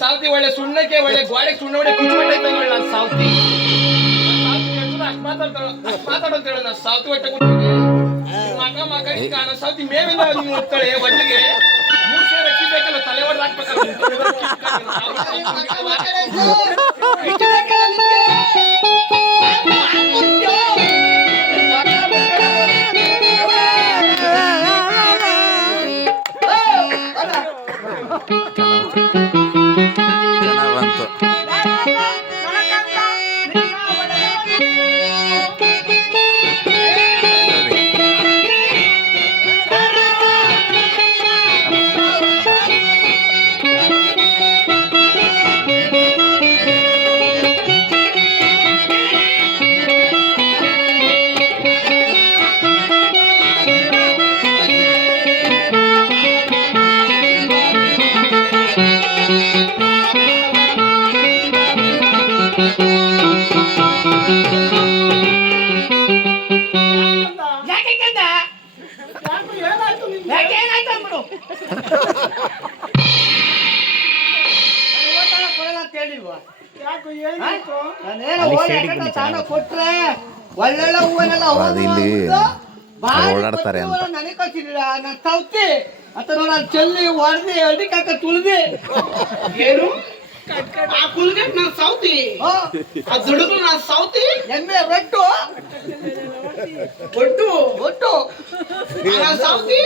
ಸಾವ್ತಿ ಒಳ್ಳೆ ಸುಣ್ಣಕ್ಕೆ ಒಳ್ಳೆ ಗೋಡೆಗೆ ಸುಣ್ಣ ಹೊಡೆ ಕುಚ್ಚಿಬಿಟ್ಟೈತೆ ನಾನು ಸಾವ್ತಿ ಮಾತಾಡೋಂತ ಹೇಳ ನಾನು ಸಾವ್ತಿ ಹೊಟ್ಟೆ ಕೊಟ್ಟಿಗೆ ಮಗ ಈಗ ನಾನು ಸಾವ್ತಿ ಮೇವಿಂದ ನೀನು ಹೋಗ್ತಾಳೆ ಒಟ್ಟಿಗೆ 3 ಸೇರ್ ಅಕ್ಕಿ ಬೇಕಲ್ಲ ತಲೆ ಹೊಡೆದು ಕೊಟ್ರೆ ಒಳ್ಳೆಲ್ಲ ಹೂವನ್ನೆಲ್ಲ ಓಡಾಡ್ತಾರೆ ನನಗೆ ಕಳ್ಸಿದ್ದೀರಾ ನನ್ನ ಸೌತಿ ಅಥವಾ ನಾನು ಚೆಲ್ಲಿ ಹೊಡೆದಿ ಅಡಿಕಾಕ ತುಳಿದಿ ಏನು ಆ ಕುಲ್ಗಟ್ ನಾನು ಸೌತಿ ಆ ದುಡುಗು ನಾನು ಸೌತಿ ಎಮ್ಮೆ ರೊಟ್ಟು ಒಟ್ಟು ಒಟ್ಟು ನಾನು ಸೌತಿ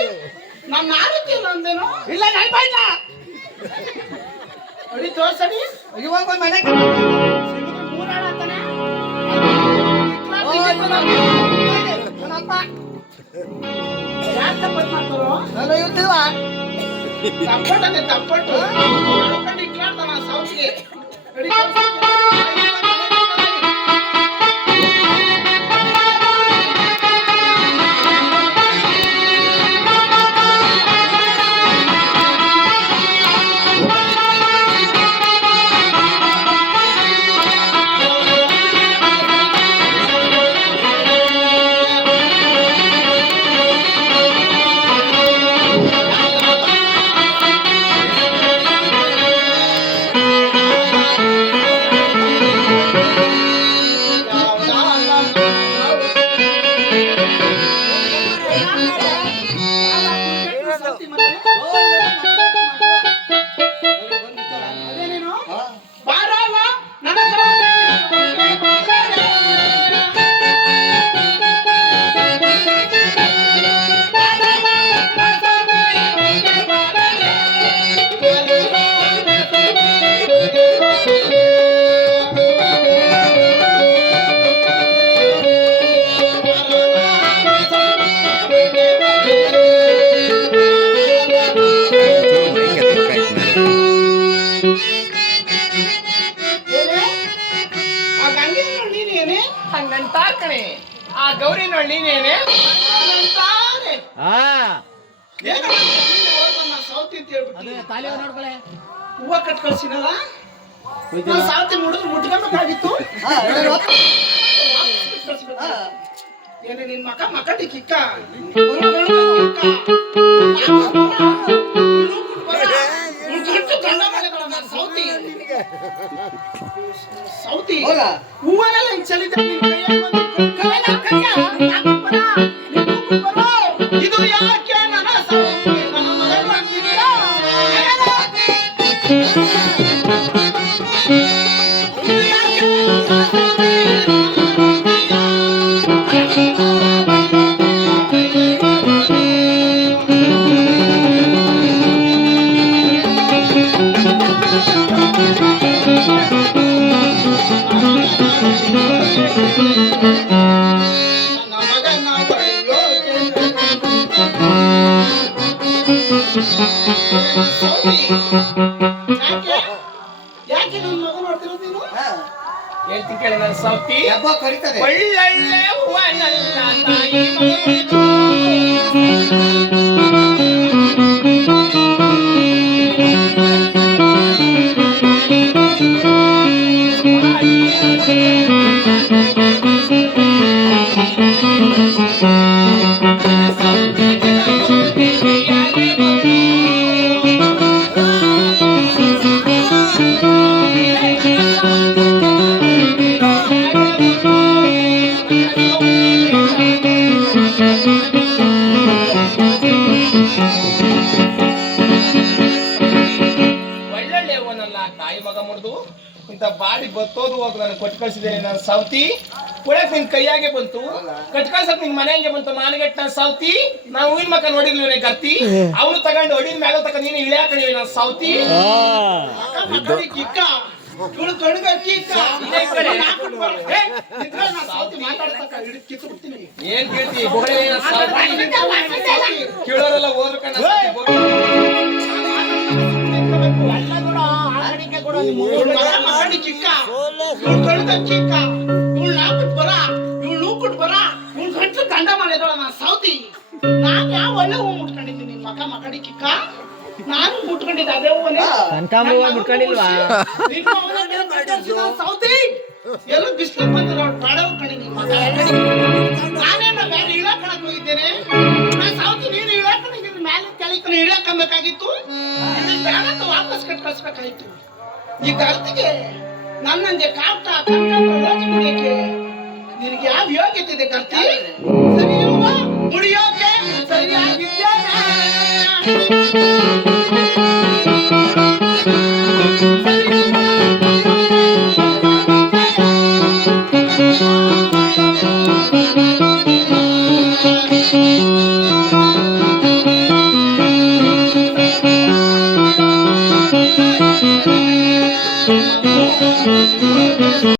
ನಾನು ನಾರುತ್ತಿಲ್ಲ ಅಂದೇನೋ ಇಲ್ಲ ನಾನು ಬಾಯ್ಲ ಅಡಿ ತೋರ್ಸಡಿ ಇವಾಗ ಮನೆ ತಪ್ಪಟ್ಟು ಇಕ್ಲಾಡ್ತಾನ ಸೌತಿಗೆ ಆ ಗೌರಿ ನೋಡಿ ನೀನೇನೆ ಸೌತಿ ಅಂತ ಹೇಳ್ಬಿಟ್ಟು ಹೂವ ಕಟ್ ಕಳ್ಸಿನಲ್ಲ ಸಾವತಿ ಮುಡಿದ್ರು ಮುಟ್ಬೇಕಾಗಿತ್ತು ಏನೇ ನಿನ್ ಮಕಟಿ ಕಿಕ್ಕ ಸೌತಿ ಸೌತಿ ಹೂವನೆಲ್ಲ ಹಿಂಗ್ ಚಲಿತ ಇದು ಯಾಕೆ ನನ್ನ ಸೌತಿ ನನ್ನ ಮಗ ಬಂದಿದ್ದೀರಾ ಯಾಕೆ ನನ್ನ ಮಗ ನೋಡ್ತಿರೋದು ನೀನು ಹೇಳ್ತಿ ಕೇಳ ನನ್ನ ಸೌತಿ ಹಬ್ಬ ಕರೀತಾರೆ ಒಳ್ಳೊಳ್ಳೆ ಹೂವನಲ್ಲ ತಾಯಿ ಮಗನಿದು ನೋಡ್ದು ಇಂಥ ಬಾಡಿ ಬತ್ತೋದು ಹೋಗಿ ನಾನು ಕೊಟ್ಟು ಕಳ್ಸಿದೆ ನಾನು ಸೌತಿ ಕೊಡಕ್ ನಿನ್ ಕೈಯಾಗೆ ಬಂತು ಕಟ್ ಕಳ್ಸಕ್ ನಿನ್ ಮನೆಗೆ ಬಂತು ಮಾನಗೆಟ್ ನಾನು ಸೌತಿ ನಾವು ಹೂವಿನ ಮಕ್ಕ ನೋಡಿರ್ಲಿಲ್ಲ ಗರ್ತಿ ಅವನು ತಗೊಂಡು ಹೊಡಿನ ಮ್ಯಾಗ ತಗೊಂಡು ನೀನು ಇಳಿಯಾಕ ನಾನು ಸೌತಿ ಕಿಕ್ಕ ಇವಳು ಕಣ್ಗ ಕಿಕ್ಕ ಏನ್ ಕೇಳ್ತಿ ಕೇಳೋರೆಲ್ಲ ಹೋದ್ರ ಕಣ ಕಿಕ್ಕ ಇವಳು ಕಣ್ಗ ಕಿಕ್ಕ ಇವಳು ನಾಲ್ಕು ಬರ ಇವಳು ನೂಕುಟ್ ಬರ ಇವಳು ಗಂಟ್ಲು ಗಂಡ ಮಾಡಿದಳ ನಾನು ಸೌತಿ ನಾನ್ ಯಾವ ಒಳ್ಳೆ ಹೂ ಮುಟ್ಕೊಂಡಿದ್ದೀನಿ ಮಕಡಿ ಕಿಕ್ಕ ನಾನು ಮುಟ್ಕೊಂಡಿದ್ದೆ ಅದೇ ಮುಟ್ಕೊಂಡಿಲ್ವಾ ಸೌತಿ ಎಲ್ಲ ಬಿಸ್ಲು ಬಂದ ಪ್ರಾಡವ್ ಕಣಿನಿ ನಾನೇನ ಮೇಲೆ ಇಳಕಣಕ್ ಹೋಗಿದ್ದೇನೆ ನಾನು ಸೌತಿ ನೀನು ಇಳಕಣಿದ್ದೀನಿ ಮೇಲೆ ಕೆಳಕಣ ಇಳಕಬೇಕಾಗಿತ್ತು ಬ್ಯಾಗಂತ ವಾಪಸ್ ಕಟ್ ಕಳ್ಸ್ಬೇಕಾಗಿತ್ತು ಈ ಗರ್ತಿಗೆ ನನ್ನಂಗೆ ಕಾಟ ಕನಕ ರಾಜಿ ಕುಡಿಯಕ್ಕೆ ನಿನಗೆ ಯಾವ ಯೋಗ್ಯತೆ ಇದೆ ಗರ್ತಿ ಸರಿ ಇಲ್ವಾ